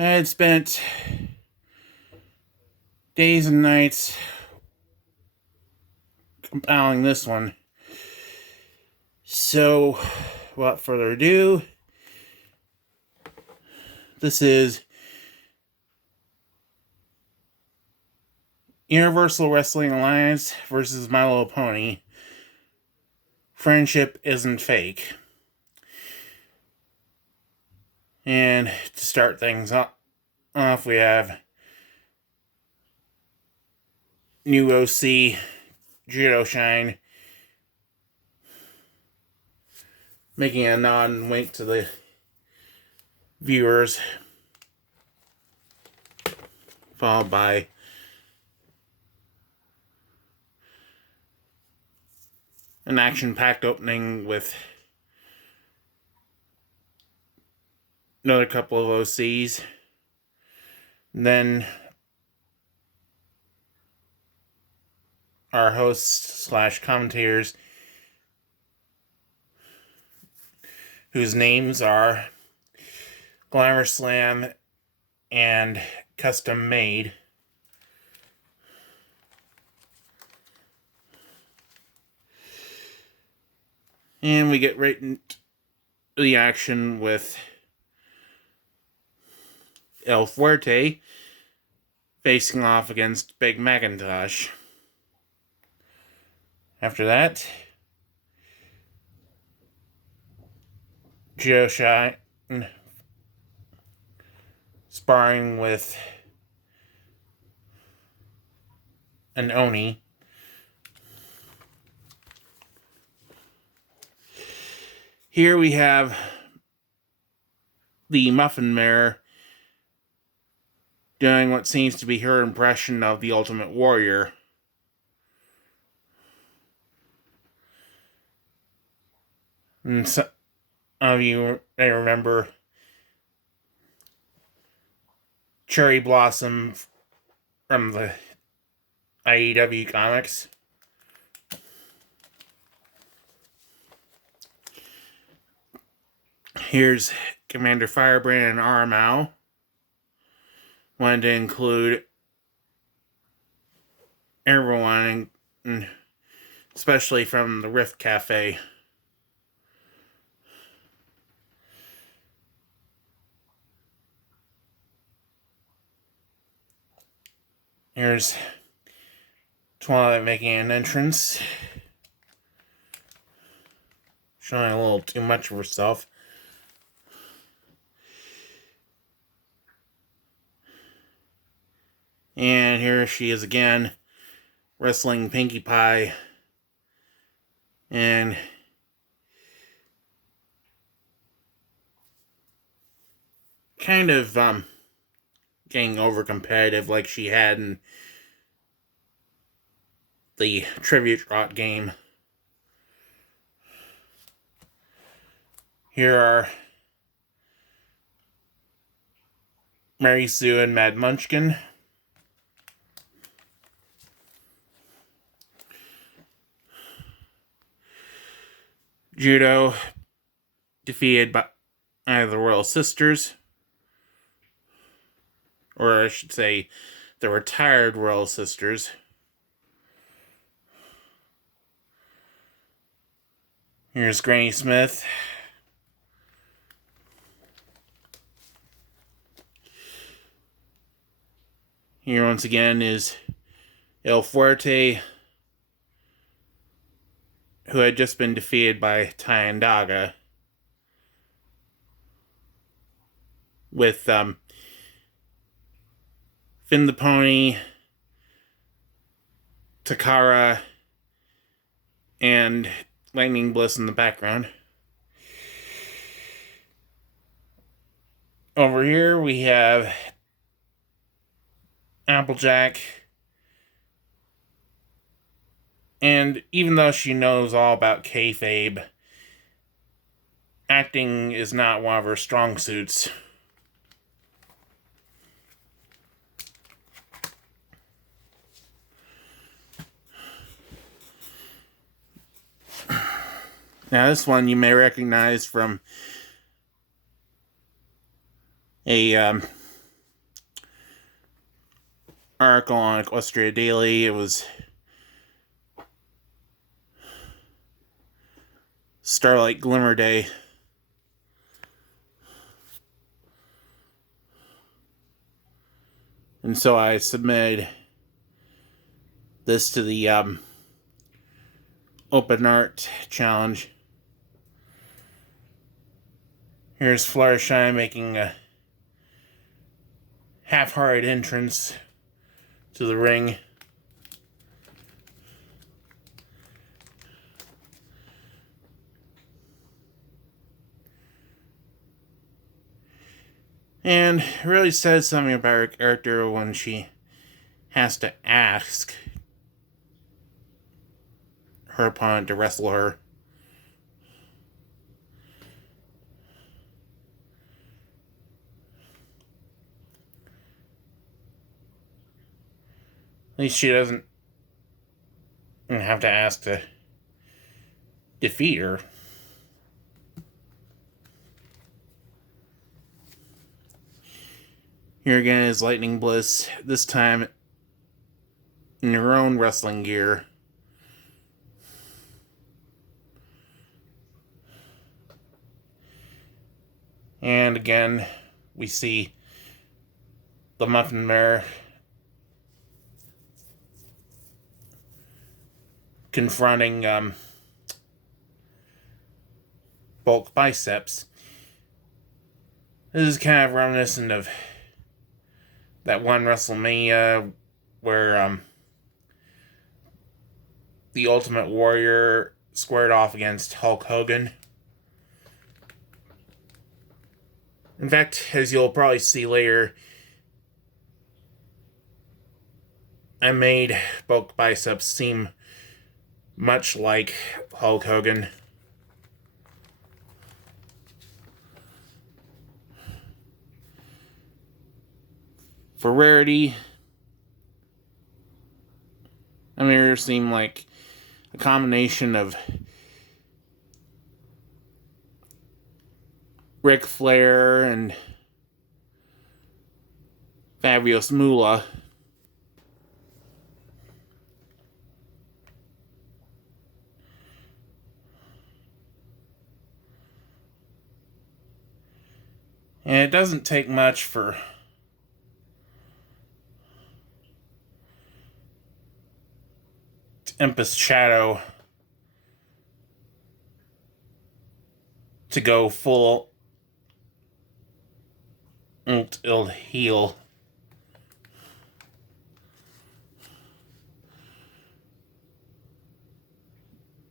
I had spent days and nights compiling this one. So, without further ado, this is Universal Wrestling Alliance versus My Little Pony. Friendship isn't fake. And to start things off, we have new OC Judo Shine making a nod and wink to the viewers, followed by an action-packed opening with another couple of OCs. Then our hosts / commentators, whose names are Glamour Slam and Custom Made. And we get right into the action with El Fuerte facing off against Big Macintosh. After that, Judo Shine sparring with an Oni. Here we have the Muffin Mare doing what seems to be her impression of the Ultimate Warrior. And some of you may remember Cherry Blossom from the IEW comics. Here's Commander Firebrand and RMO. Wanted to include everyone, especially from the Rift Cafe. Here's Twilight making an entrance, showing a little too much of herself. And here she is again, wrestling Pinkie Pie. And kind of getting over competitive like she had in the Tribute Rot game. Here are Mary Sue and Mad Munchkin. Judo defeated by the Royal Sisters. Or I should say, the retired Royal Sisters. Here's Granny Smith. Here once again is El Fuerte, who had just been defeated by Tyandaga. With Finn the Pony, Takara, and Lightning Bliss in the background. Over here we have Applejack. And even though she knows all about kayfabe, acting is not one of her strong suits. Now this one you may recognize from a article on Equestria Daily. It was Starlight Glimmer Day. And so I submitted this to the Open Art Challenge. Here's Fluttershy making a half-hearted entrance to the ring. And it really says something about her character when she has to ask her opponent to wrestle her. At least she doesn't have to ask to defeat her. Here again is Lightning Bliss, this time in her own wrestling gear. And again, we see the Muffin Mare confronting Bulk Biceps. This is kind of reminiscent of that one WrestleMania where the Ultimate Warrior squared off against Hulk Hogan. In fact, as you'll probably see later, I made Bulk Biceps seem much like Hulk Hogan. For rarity, I made her seem like a combination of Ric Flair and Fabulous Moolah. And it doesn't take much for Tempest Shadow to go full heel.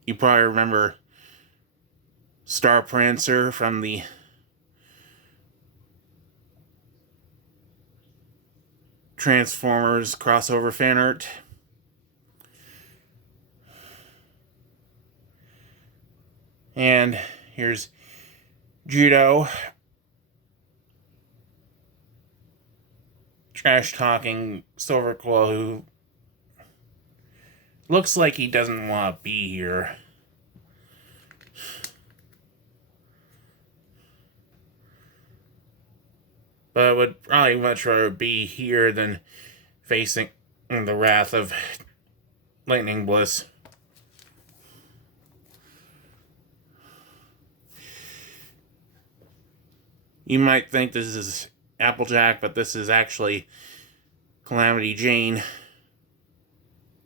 You probably remember Star Prancer from the Transformers crossover fan art. And here's Judo trash talking Silver Quill, who looks like he doesn't want to be here. But would probably much rather be here than facing the wrath of Lightning Bliss. You might think this is Applejack, but this is actually Calamity Jane,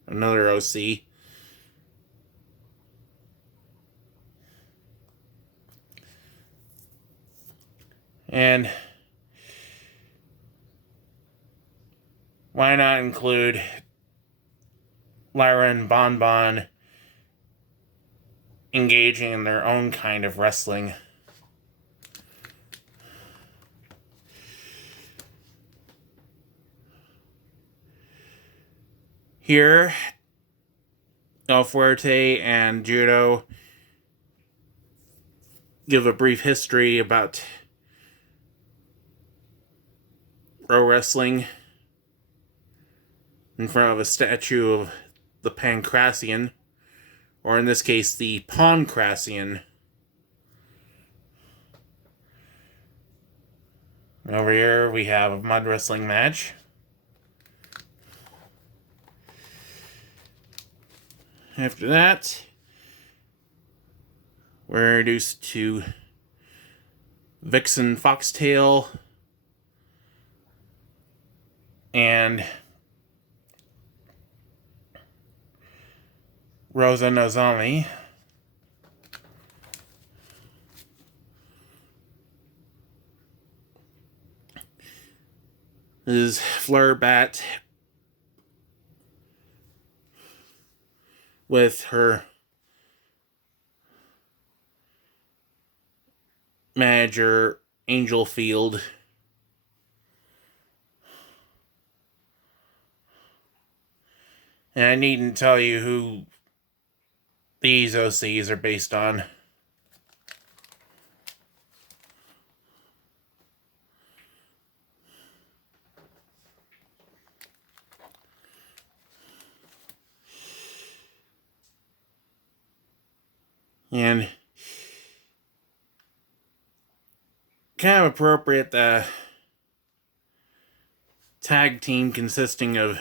another OC. And why not include Lyra and Bon Bon engaging in their own kind of wrestling? Here, El Fuerte and Judo give a brief history about pro wrestling in front of a statue of the Pancrasian, or in this case, the Poncrasian. Over here we have a mud wrestling match. After that, we're introduced to Vixen Foxtail and Rosa Nozomi. This is Flurbat with her manager, Angel Field. And I needn't tell you who these OCs are based on. And kind of appropriate, the tag team consisting of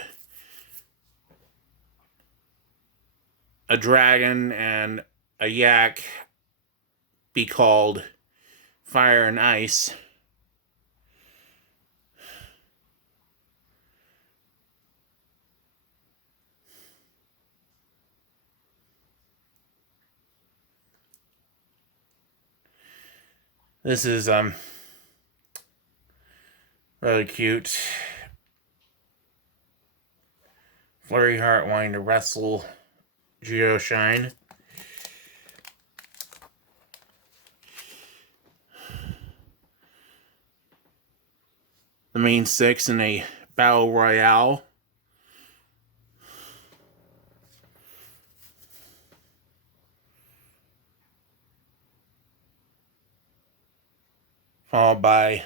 a dragon and a yak be called Fire and Ice. This is really cute. Flurry Heart wanting to wrestle Judo Shine. The main six in a battle royale. Followed by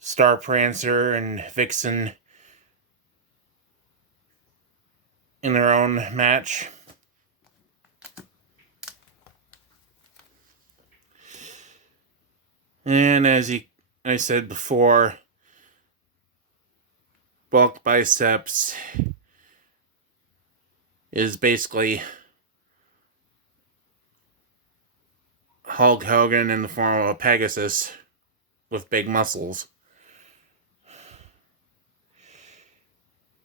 Star Prancer and Vixen in their own match. And as I said before, bulk biceps is basically Hulk Hogan in the form of a Pegasus with big muscles.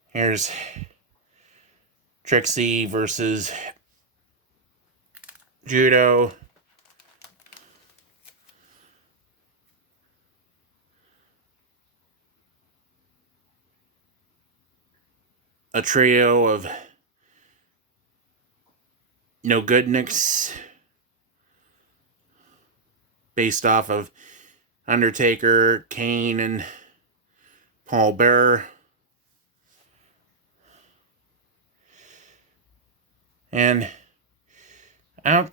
Here's Trixie versus Judo. A trio of No Goodnicks based off of Undertaker, Kane, and Paul Bearer. And I don't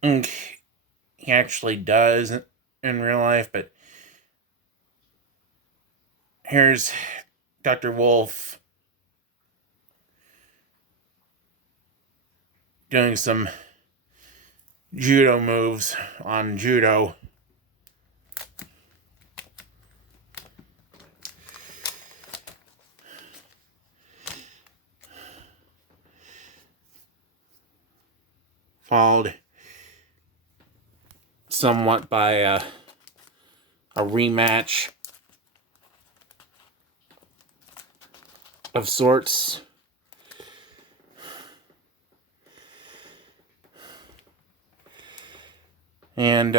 think he actually does in real life, but here's Dr. Wolf doing some judo moves on Judo. Followed somewhat by a rematch of sorts. And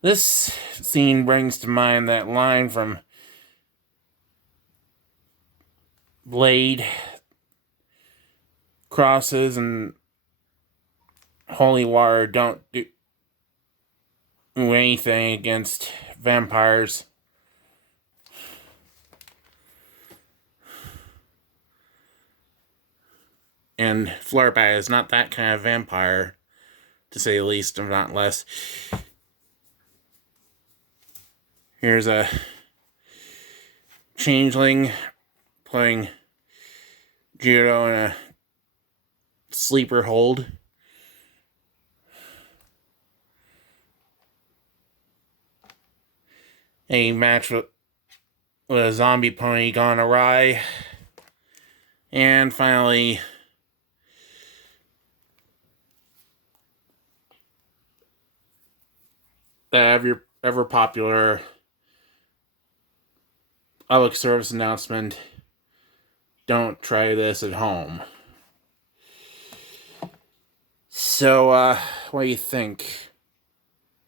this scene brings to mind that line from Blade: crosses and holy water don't do anything against vampires. And Flurbat is not that kind of vampire, to say the least, if not less. Here's a changeling playing Judo in a sleeper hold. a match with a zombie pony gone awry. And finally, the ever popular public service announcement: don't try this at home. So, what do you think?